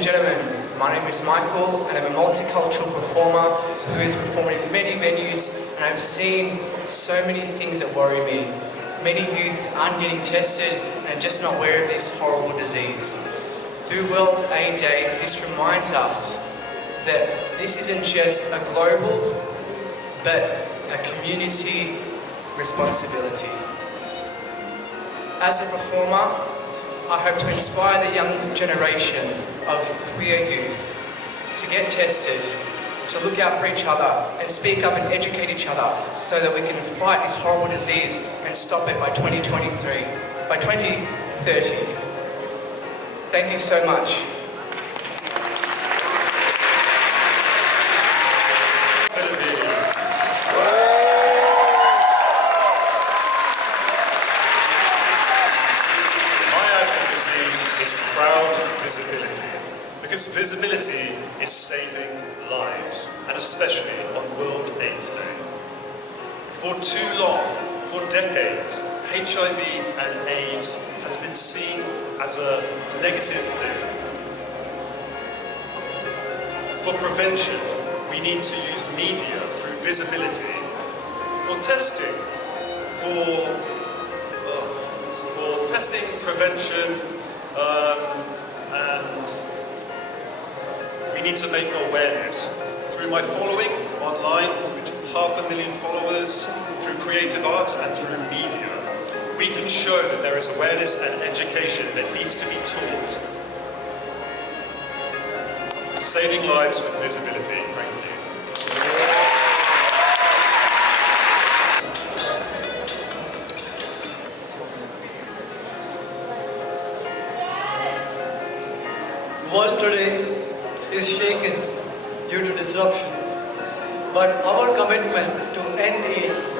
and gentlemen, my name is Michael and I'm a multicultural performer who is performing in many venues, and I've seen so many things that worry me. Many youth aren't getting tested and just not aware of this horrible disease. Through World AIDS Day, this reminds us that this isn't just a global, but a community responsibility. As a performer, I hope to inspire the young generation of queer youth to get tested, to look out for each other and speak up and educate each other so that we can fight this horrible disease and stop it by 2023, by 2030. Thank you so much. Visibility, because visibility is saving lives, and especially on World AIDS Day. For too long, for decades, HIV and AIDS has been seen as a negative thing. For prevention, we need to use media through visibility. For testing, for testing, prevention, and we need to make awareness through my following online, with 500,000 followers, through creative arts and through media. We can show that there is awareness and education that needs to be taught. Saving lives with visibility. Thank you. The world today is shaken due to disruption, but our commitment to end AIDS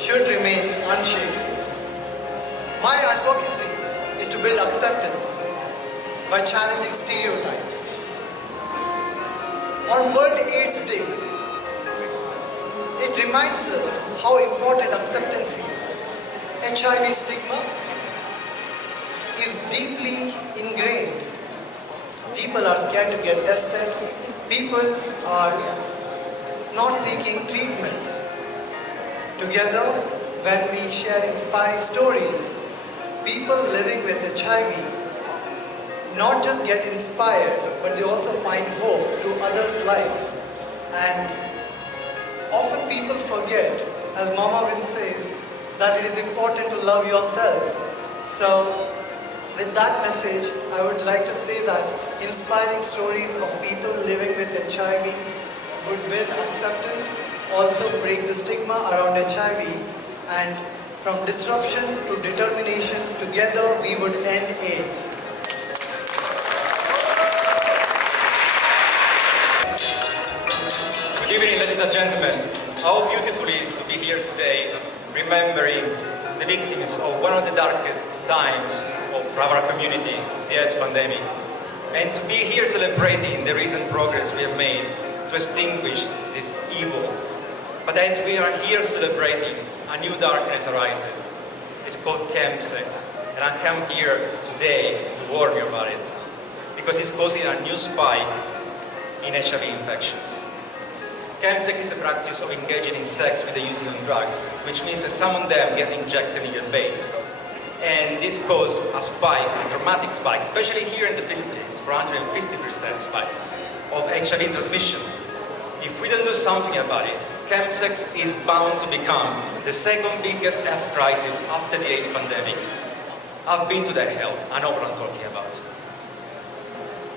should remain unshaken. My advocacy is to build acceptance by challenging stereotypes. On World AIDS Day, it reminds us how important acceptance is. HIV stigma is deeply ingrained. People are scared to get tested. People are not seeking treatments. Together, when we share inspiring stories, people living with HIV not just get inspired, but they also find hope through others' life. And often people forget, as Mama Win says, that it is important to love yourself. So, with that message, I would like to say that inspiring stories of people living with HIV would build acceptance, also break the stigma around HIV, and from disruption to determination, together we would end AIDS. Good evening, ladies and gentlemen. How beautiful it is to be here today, remembering the victims of one of the darkest times of our community, the AIDS pandemic, and to be here celebrating the recent progress we have made to extinguish this evil. But as we are here celebrating, a new darkness arises. It's called chemsex, and I come here today to warn you about it, because it's causing a new spike in HIV infections. Chemsex is the practice of engaging in sex with the use of drugs, which means that some of them get injected in your veins. And this caused a spike, a dramatic spike, especially here in the Philippines, 450% spike of HIV transmission. If we don't do something about it, chemsex is bound to become the second biggest health crisis after the AIDS pandemic. I've been to that hell, I know what I'm talking about.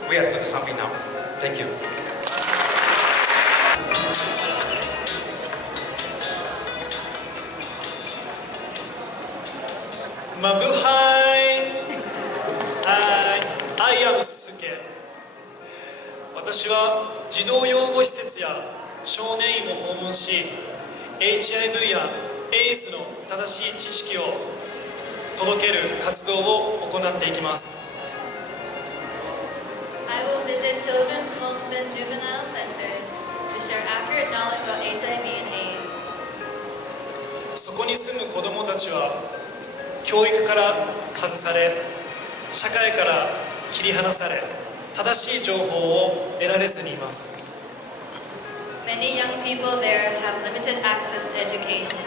We have to do something now. Thank you. Mabuhay! I am Suke. 私は児童養護施設や少年院を訪問し、HIV や AIDS の正しい知識を届ける活動を行っていきます。I will visit children's homes and juvenile centers to share accurate knowledge about HIV and AIDS. そこに住む子どもたちは教育から外され、社会から切り離され、正しい情報を得られずにいます。Many young people there have limited access to education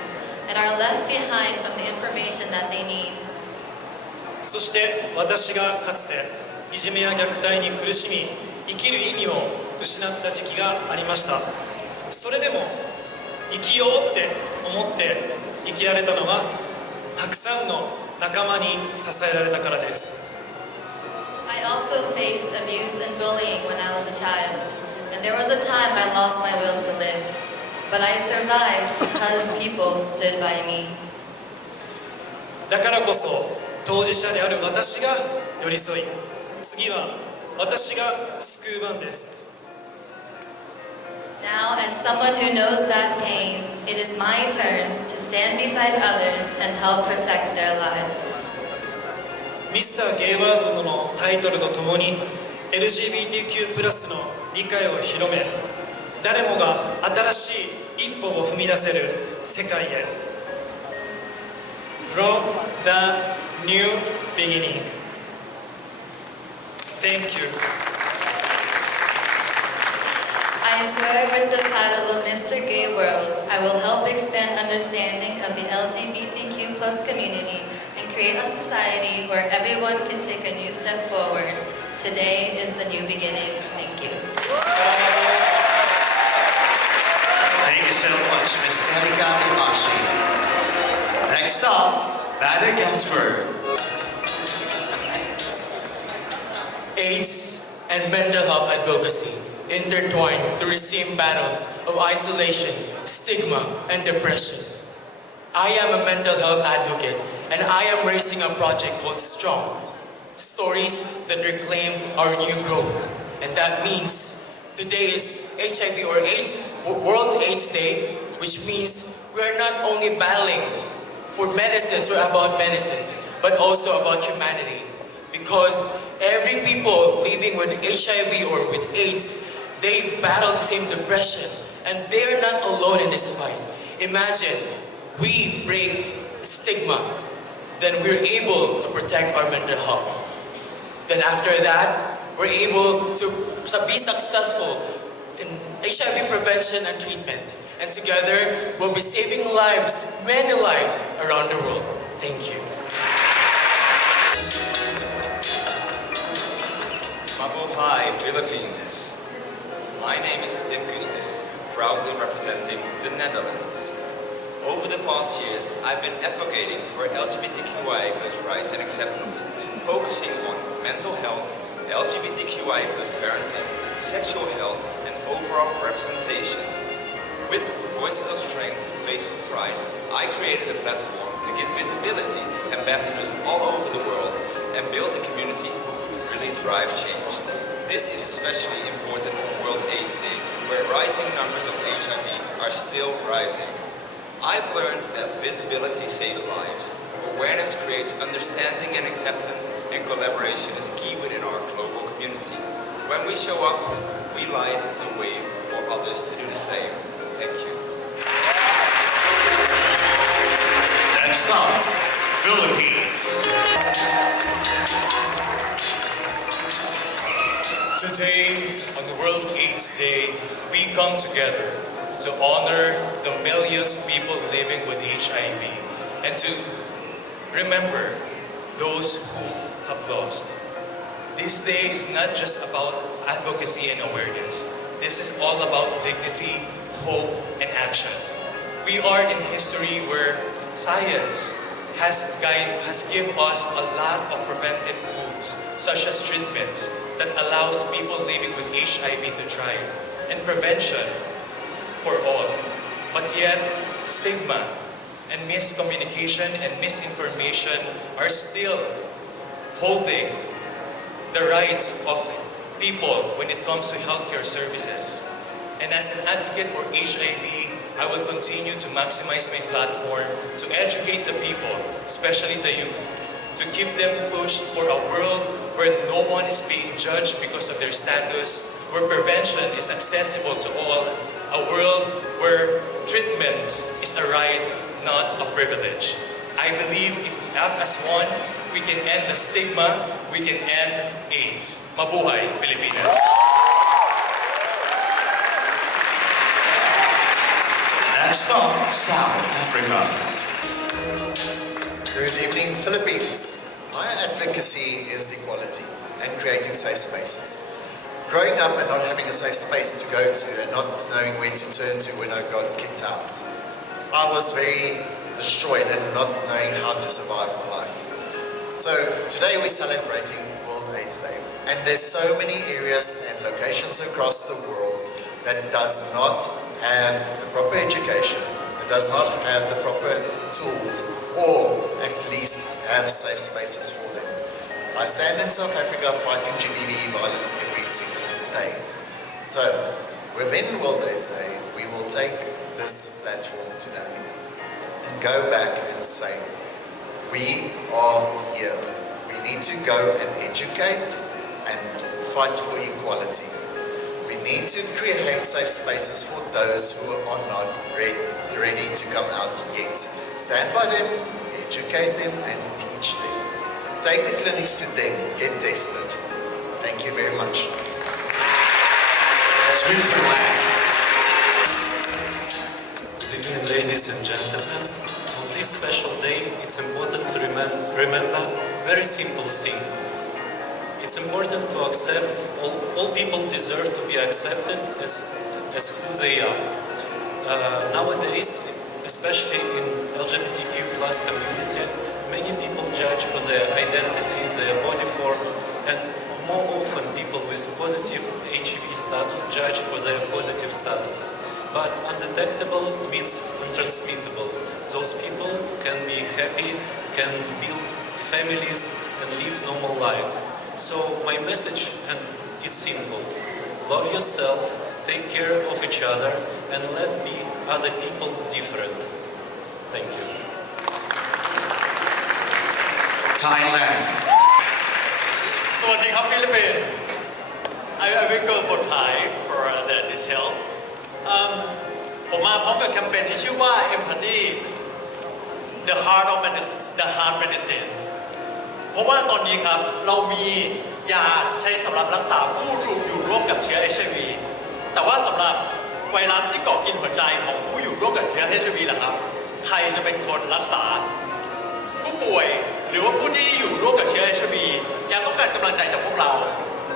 and are left behind from the information that they need. そして私がかつていじめや虐待に苦しみ、生きる意味を失った時期がありました。それでも生きようって思って生きられたのは、たくさんの仲間に支えられたからです。I also faced abuse and bullying when I was a child, and there was a time I lost my will to live, but I survived because people stood by me. だからこそ当事者である私が寄り添い、次は私が救う番です。Now, as someone who knows that pain, it is my turn to stand beside others and help protect their lives. ミスターゲイワールドのタイトルとともに LGBTQ+ の理解を広め、誰もが新しい一歩を踏み出せる世界へ。From the new beginning. Thank you. I swear with the title of Mr. Gay World, I will help expand understanding of the LGBTQ+ community and create a society where everyone can take a new step forward. Today is the new beginning. Thank you. Thank you so much, Ms. Erika Imashi. Next up, Madagascar. AIDS and mental health advocacy intertwine through the same battles of isolation, stigma, and depression. I am a mental health advocate, and I am raising a project called Strong, stories that reclaim our new growth. And that means today is HIV or AIDS, World AIDS Day, which means we are not only battling for medicines or about medicines, but also about humanity. Because every people living with HIV or with AIDS, they battle the same depression, and they're not alone in this fight. Imagine, we break stigma, then we're able to protect our mental health. Then after that, we're able to be successful in HIV prevention and treatment. And together, we'll be saving lives, many lives around the world. Thank you. Mabuhay, Philippines. My name is Kusters, proudly representing the Netherlands. Over the past years, I've been advocating for LGBTQI+ rights and acceptance, focusing on mental health, LGBTQI+ parenting, sexual health, and overall representation. With Voices of Strength, Face of Pride, I created a platform to give visibility to ambassadors all over the world and build a community who could really drive change. This is especially important on World AIDS Day, where rising numbers of HIV are still rising. I've learned that visibility saves lives. Awareness creates understanding and acceptance, and collaboration is key within our global community. When we show up, we light the way for others to do the same. Thank you. Next up, Philippines. Today, on the World AIDS Day, we come together to honor the millions of people living with HIV and to remember those who have lost. This day is not just about advocacy and awareness. This is all about dignity, hope, and action. We are in history where science has given us a lot of preventive tools, such as treatments that allows people living with HIV to thrive, and prevention for all. But yet, stigma and miscommunication and misinformation are still holding the rights of people when it comes to healthcare services. And as an advocate for HIV, I will continue to maximize my platform to educate the people, especially the youth, to keep them pushed for a world where no one is being judged because of their status, where prevention is accessible to all, a world where treatment is a right, not a privilege. I believe if we act as one, we can end the stigma, we can end AIDS. Mabuhay, Pilipinas! Next up, South Africa. Good evening, Philippines. My advocacy is equality and creating safe spaces. Growing up and not having a safe space to go to and not knowing where to turn to when I got kicked out, I was very destroyed and not knowing how to survive my life. So today we're celebrating World AIDS Day, and there's so many areas and locations across the world that does not have the proper education, that does not have the proper tools, or at least have safe spaces for them. I stand in South Africa fighting GBV violence every single day. So, within World AIDS Day, we will take this platform today and go back and say, we are here. We need to go and educate and fight for equality. We need to create safe spaces for those who are not ready to come out yet. Stand by them, educate them and teach them. Take the clinics to them, get tested. Thank you very much. Switzerland. Good evening, ladies and gentlemen. On this special day, it's important to remember very simple thing. It's important to accept all people deserve to be accepted as who they are. Nowadays, especially in LGBTQ+ community, many people judge for their identity, their body form, and more often people with positive HIV status judge for their positive status. But undetectable means untransmittable. Those people can be happy, can build families and live normal life. So my message is simple. Love yourself, take care of each other, and let be other people different. Thank you. Thailand. สวัสดีครับฟิลิปปินส์ I will go for Thai for the detail. ผมมาพร้อมกับแคมเปญที่ชื่อว่า Empathy the heart of the heart medicines เพราะว่าตอนนี้ครับเรามียาใช้สำหรับรักษาผู้อยู่ร่วมกับเชื้อ HIV แต่ว่าสำหรับไวรัสที่เกาะกินหัวใจของผู้อยู่ร่วมกับเชื้อ HIV ล่ะครับใครจะเป็นคนรักษาผู้ป่วยหรือว่าผู้ที่อยู่ร่วมกับเชื้อ HIV ยังต้องการกำลังใจจากพวกเรา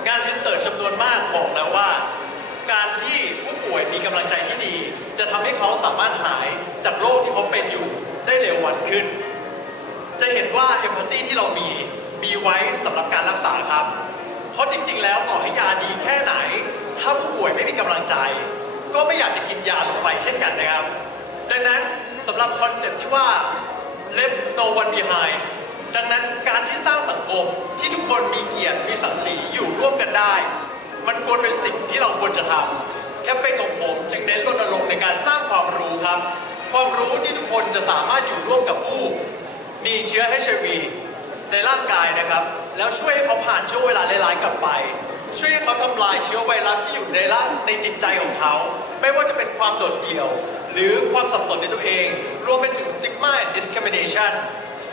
งานรีเสิร์ชจำนวนมากบอกแล้วว่าการที่ผู้ป่วยมีกำลังใจที่ดีจะทำให้เขาสามารถหายจากโรคที่เขาเป็นอยู่ได้เร็ววันขึ้นจะเห็นว่า empathy ที่เรามีไว้สำหรับการรักษาครับเพราะจริงๆแล้วต่อให้ยาดีแค่ไหนถ้าผู้ป่วยไม่มีกำลังใจก็ไม่อยากจะกินยาลงไปเช่นกันนะครับดังนั้นสำหรับคอนเซ็ปต์ที่ว่า Left no one behind ดังนั้นการที่สร้างสังคมที่ทุกคนมีเกียรติมีศักดิ์ศรีอยู่ร่วมกันได้มันควรเป็นสิ่งที่เราควรจะทำแคมเปญของผมจึงเน้นรณรงค์ในการสร้างความรู้ครับความรู้ที่ทุกคนจะสามารถอยู่ร่วมกับผู้มีเชื้อ HIV ในร่างกายนะครับแล้วช่วยให้เขาผ่านช่วงเวลาเลวร้ายกลับไปช่วยให้เขาทำลายเชื้อไวรัสที่อยู่ในจิตใจของเขาไม่ว่าจะเป็นความโดดเดี่ยวหรือความสับสนในตัวเองรวมไปถึง stigma and discrimination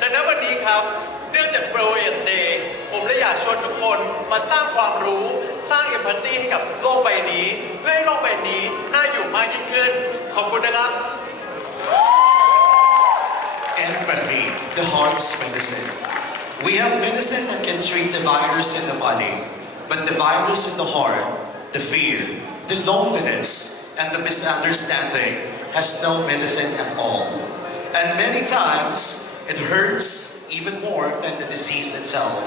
ดังนั้นวันนี้ครับเนื่องจาก World AIDS Day ผมเลยอยากชวนทุกคนมาสร้างความรู้สร้าง empathy ให้กับโลกใบนี้เพื่อให้โลกใบนี้น่าอยู่มากยิ่งขึ้นขอบคุณนะครับ Empathy, the heart's medicine. We have medicine that can treat the virus in the body, but the virus in the heart, the fear, the loneliness, and the misunderstanding has no medicine at all. And many times, it hurts even more than the disease itself.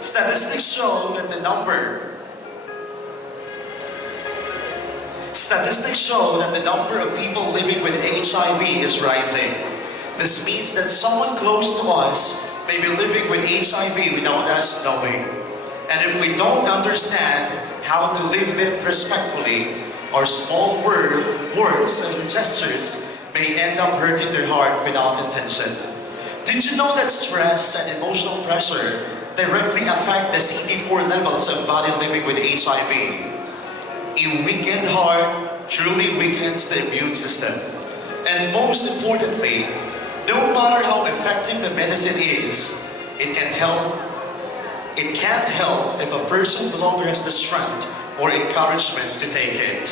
Statistics show that the number of people living with HIV is rising. This means that someone close to us may be living with HIV without us knowing. And if we don't understand how to live them respectfully, our small words and gestures may end up hurting their heart without intention. Did you know that stress and emotional pressure directly affect the CD4 levels of body living with HIV? A weakened heart truly weakens the immune system. And most importantly, no matter how effective the medicine is, It can't help if a person no longer has the strength or encouragement to take it.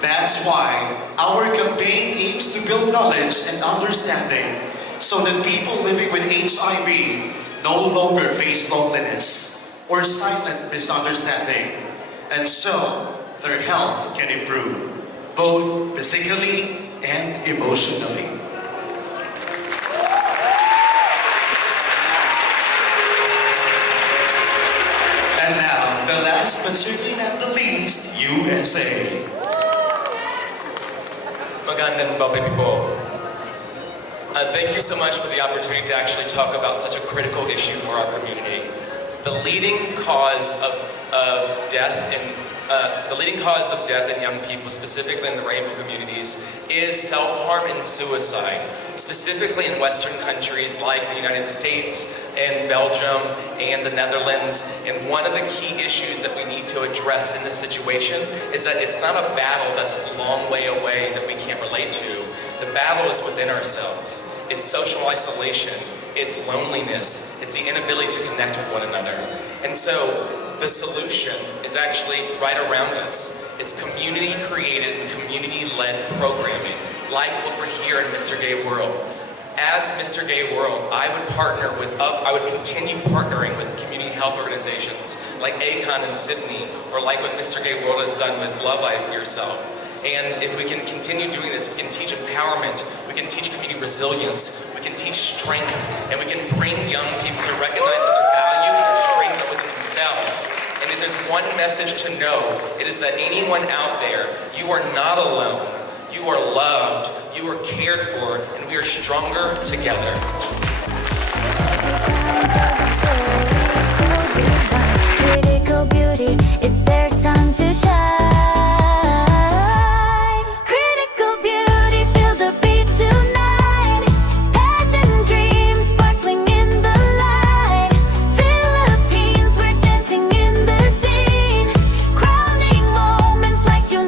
That's why our campaign aims to build knowledge and understanding so that people living with HIV no longer face loneliness or silent misunderstanding, and so their health can improve, both physically and emotionally. And now, the last but certainly not the least, USA. Magandang gabi po. Thank you so much for the opportunity to actually talk about such a critical issue for our community. The leading cause of death in young people, specifically in the rainbow communities, is self-harm and suicide, specifically in Western countries like the United States and Belgium and the Netherlands. And one of the key issues that we need to address in this situation is that it's not a battle that's a long way away that we can't relate to. The battle is within ourselves. It's social isolation, it's loneliness, it's the inability to connect with one another. And so the solution is actually right around us. It's community-created and community-led programming, like what we're here in Mr. Gay World. As Mr. Gay World, I would continue partnering with community health organizations like ACON in Sydney, or like what Mr. Gay World has done with Love Yourself. And if we can continue doing this, we can teach empowerment, we can teach community resilience, we can teach strength, and we can bring young people to recognize that their value and their strength are within themselves. And if there's one message to know, it is that anyone out there, you are not alone, you are loved, you are cared for, and we are stronger together.